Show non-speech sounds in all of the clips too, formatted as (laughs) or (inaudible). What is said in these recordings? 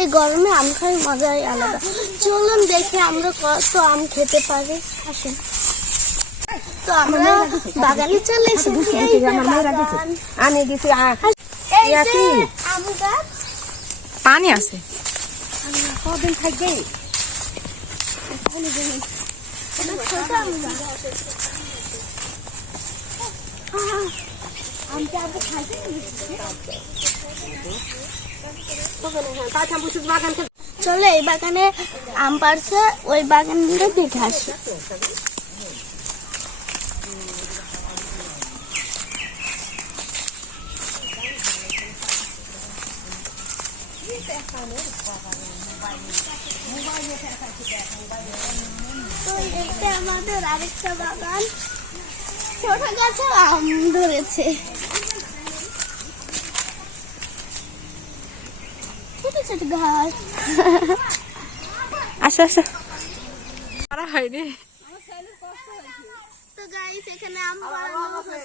এই গরমে আম খাই মজাই আলাদা। চলুন দেখি আমরা কত আম খেতে পারি। আসুন। তো আমরা বাগানে চলে এসেছি। এই আনে দিছি। পানি আছে। কদিন থাকবে এটা ছোট আম আমটা আগে খাইতে চলো, এই বাগানে আম পারছে ওই বাগানটা দেখে আসি। আমাদের আরেকটা বাগান। ছোট গাছে আম ধরেছে ছোট ছোট ঘাস (laughs) আসো আসো। পারা হয়নি। তো গাইস এখানে আম বাগানো হচ্ছে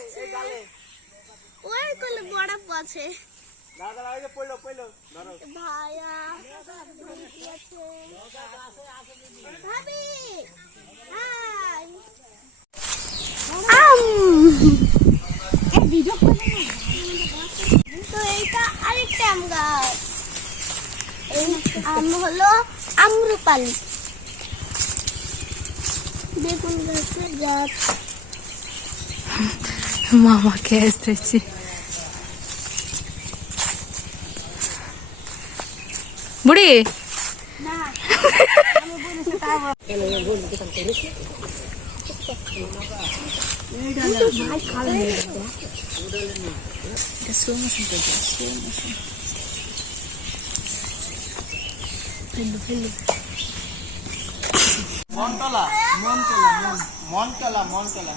ওই কোলে বড় আছে। ভাইয়া ভাবি আছে। ভাবি আম তো এইটা আরেকটা আম গাছ এই আম হলো আম্রপালি। বেগুন গাছের গাছ মামাকে এসেছি বুড়ি! না মনতলা মনতলা মনতলা মনতলা।